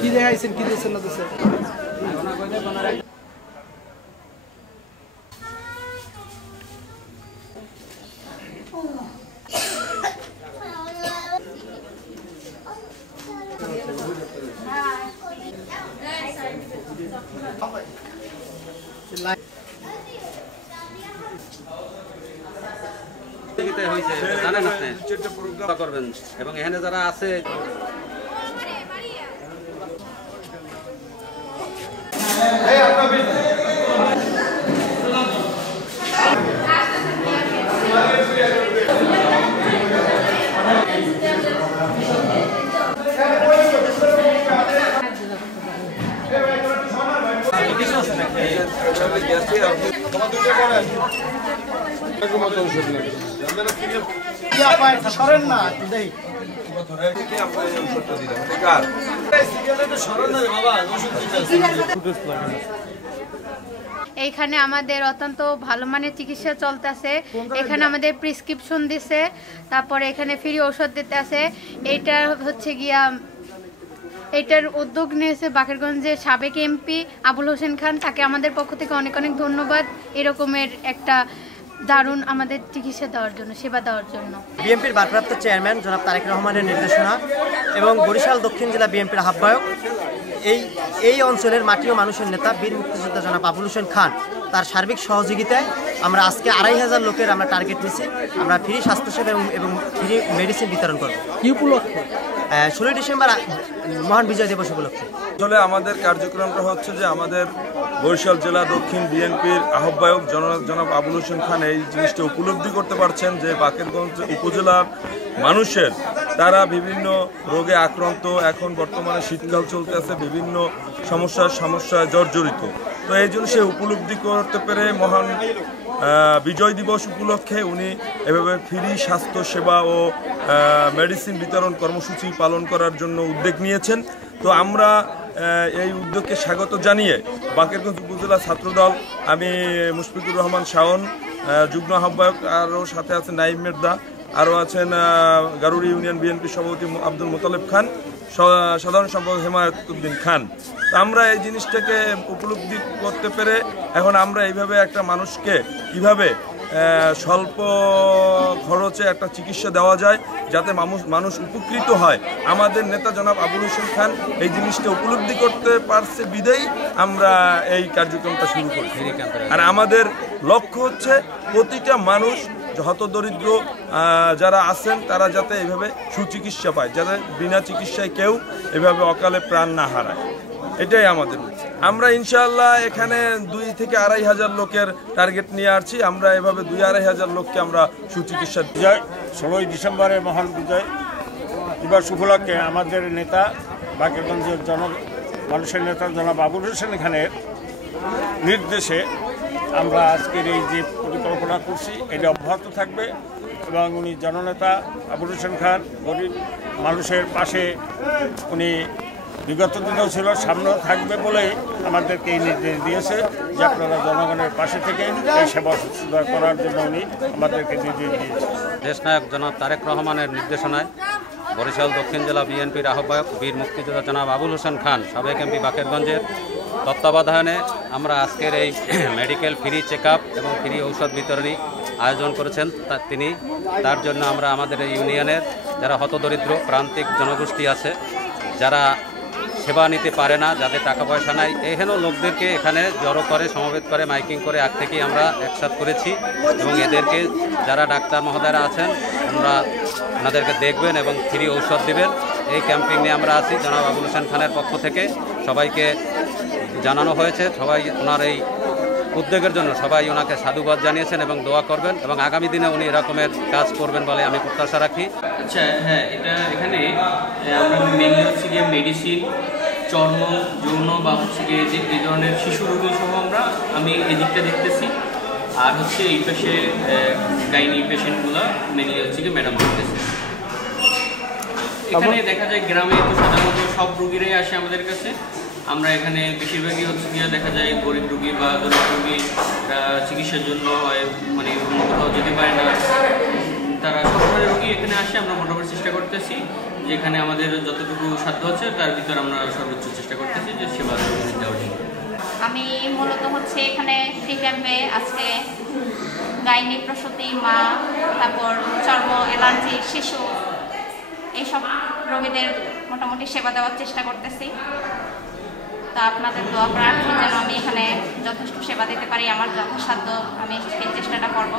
কি দেখাইছেন, কি দিচ্ছেন না দিচ্ছেন? জানেন আপনি করবেন এবং এখানে যারা আছে এইখানে আমাদের অত্যন্ত ভালো মানের চিকিৎসা চলতেছে। এখানে আমাদের প্রেসক্রিপশন দিছে, তারপরে এখানে ফ্রি ঔষধ দিতে আছে। এইটা হচ্ছে গিয়া এটার উদ্যোগ নিয়েছে বাকেরগঞ্জের সাবেক এমপি আবুল হোসেন খান। তাকে আমাদের পক্ষ থেকে অনেক অনেক ধন্যবাদ এরকমের একটা দারুণ আমাদের চিকিৎসা দেওয়ার জন্য, সেবা দেওয়ার জন্য। বিএনপির ভারপ্রাপ্ত চেয়ারম্যান জনাব তারেক রহমানের নির্দেশনা এবং বরিশাল দক্ষিণ জেলা বিএনপির আহ্বায়ক এই অঞ্চলের মাটি ও মানুষের নেতা বীর মুক্তিযোদ্ধা জনাব আবুল হোসেন খান তার সার্বিক সহযোগিতায় আমরা আজকে 2500 লোকের আমরা টার্গেট নিয়েছি। আমরা ফ্রি স্বাস্থ্যসেবা এবং ফ্রি মেডিসিন বিতরণ করব। কি উপলক্ষে? 16 ডিসেম্বর মহান বিজয় দিবস উপলক্ষে। আসলে আমাদের কার্যক্রমটা হচ্ছে যে আমাদের বরিশাল জেলা দক্ষিণ বিএনপির আহ্বায়ক জনাব আবুল হোসেন খান এই জিনিসটা উপলব্ধি করতে পারছেন যে বাকেরগঞ্জ উপজেলার মানুষের তারা বিভিন্ন রোগে আক্রান্ত, এখন বর্তমানে শীতকাল চলতেছে, বিভিন্ন সমস্যায় জর্জরিত। তো এই জন্য সে উপলব্ধি করতে পেরে মহান বিজয় দিবস উপলক্ষে উনি এভাবে ফ্রি স্বাস্থ্য সেবা ও মেডিসিন বিতরণ কর্মসূচি পালন করার জন্য উদ্যোগ নিয়েছেন। তো আমরা এই উদ্যোগকে স্বাগত জানিয়ে বাকেরগঞ্জ উপজেলা ছাত্রদল, আমি মুশফিকুর রহমান শাওন যুগ্ম আহ্বায়ক, আরও সাথে আছেন নাইম মির্জা, আরও আছেন গারুড়ি ইউনিয়ন বিএনপি সভাপতি আব্দুল মোতালেব খান, সাধারণ সম্পাদক হেমায়তুদ্দিন খান। তো আমরা এই জিনিসটাকে উপলব্ধি করতে পেরে এখন আমরা এইভাবে একটা মানুষকে কীভাবে স্বল্প খরচে একটা চিকিৎসা দেওয়া যায় যাতে মানুষ উপকৃত হয়, আমাদের নেতা জনাব আবুল হোসেন খান এই জিনিসটা উপলব্ধি করতে পারছে বিদেই আমরা এই কার্যক্রমটা শুরু করছি। আর আমাদের লক্ষ্য হচ্ছে প্রতিটা মানুষ হতদরিদ্র যারা আছেন তারা যাতে এইভাবে সুচিকিৎসা পায়, যাতে বিনা চিকিৎসায় কেউ এভাবে অকালে প্রাণ না হারায়, এটাই আমাদের। আমরা ইনশাআল্লাহ এখানে 2 থেকে 2500 লোকের টার্গেট নিয়ে আসছি। আমরা এভাবে 2-2500 লোককে আমরা সুচিকিৎসা 16 ডিসেম্বরের মহান বিজয় দিবস উপলক্ষে আমাদের নেতা বাকেরগঞ্জের মানুষের নেতা জনাব আবুল হোসেন খানের নির্দেশে আমরা আজকের এই যে পরিকল্পনা করছি এটা অব্যাহত থাকবে এবং উনি জননেতা আবুল হোসেন খান গরিব মানুষের পাশে উনি বিগত দিনেও ছিল, সামনেও থাকবে বলেই আমাদেরকে এই নির্দেশ দিয়েছে যে আপনারা জনগণের পাশে থেকে এই সেবা শুশ্রূষা করার জন্য উনি আমাদেরকে নির্দেশ দিয়েছে। দেশনায়ক জনাব তারেক রহমানের নির্দেশনায় বরিশাল দক্ষিণ জেলা বিএনপির আহ্বায়ক বীর মুক্তিযোদ্ধা জনাব আবুল হোসেন খান সাবেক এমপি বাকেরগঞ্জের তত্ত্বাবধানে আমরা আজকের এই মেডিকেল ফ্রি চেক আপ এবং ফ্রি ঔষধ বিতরণী আয়োজন করেছেন তিনি। তার জন্য আমরা আমাদের এই ইউনিয়নের যারা হতদরিদ্র প্রান্তিক জনগোষ্ঠী আছে, যারা সেবা নিতে পারে না, যাদের টাকা পয়সা নাই, এখানেও লোকদেরকে এখানে জড়ো করে সমবেত করে মাইকিং করে আগ থেকেই আমরা একসাথ করেছি এবং এদেরকে যারা ডাক্তার মহোদয়রা আছেন আমরা ওনাদেরকে দেখবেন এবং ফ্রি ঔষধ দেবেন। এই ক্যাম্পিং নিয়ে আমরা আছি জনাব আবুল হোসেন খানের পক্ষ থেকে সবাইকে জানানো হয়েছে। সবাই ওনার এই উদ্যোগের জন্য সবাই ওনাকে সাধুবাদ জানিয়েছেন এবং দোয়া করবেন এবং আগামী দিনে উনি এরকমের কাজ করবেন বলে আমি প্রত্যাশা রাখি। আচ্ছা, হ্যাঁ, এখানে আমরা মেনলি হচ্ছে গিয়ে মেডিসিন, চর্ম, যৌন বা হচ্ছে গিয়ে যে এই ধরনের শিশু রোগী সহ আমি এই দিকটা দেখতেছি। আর হচ্ছে এই পাশে গাইনি পেশেন্টগুলো মেনলি হচ্ছে গিয়ে ম্যাডাম দেখতেছে। এখানে দেখা যায় গ্রামে তো সাধারণত সব রোগীরাই আসে আমাদের কাছে। আমরা এখানে বেশিরভাগই হচ্ছে গিয়ে দেখা যায় গরিব রোগী বা দরিদ্র রোগী চিকিৎসার জন্য মানে অন্য কোথাও যেতে পারে না, তারা সব ধরনের রোগী এখানে আসে। আমরা মোটামুটি চেষ্টা করতেছি যে এখানে আমাদের যতটুকু সাধ্য হচ্ছে তার ভিতরে আমরা সর্বোচ্চ চেষ্টা করতেছি যে সেবা দেওয়ার জন্য। আমি মূলত হচ্ছে এখানে ফ্রি ক্যাম্পে আজকে গাইনি, প্রসূতি, মা, তারপর চর্ম, অ্যালার্জি, শিশু এইসব রোগীদের মোটামুটি সেবা দেওয়ার চেষ্টা করতেছি। তো আপনাদের দোয়া প্রার্থী যেন আমি এখানে যথেষ্ট সেবা দিতে পারি, আমার যথাসাধ্য আমি সেই চেষ্টাটা করব।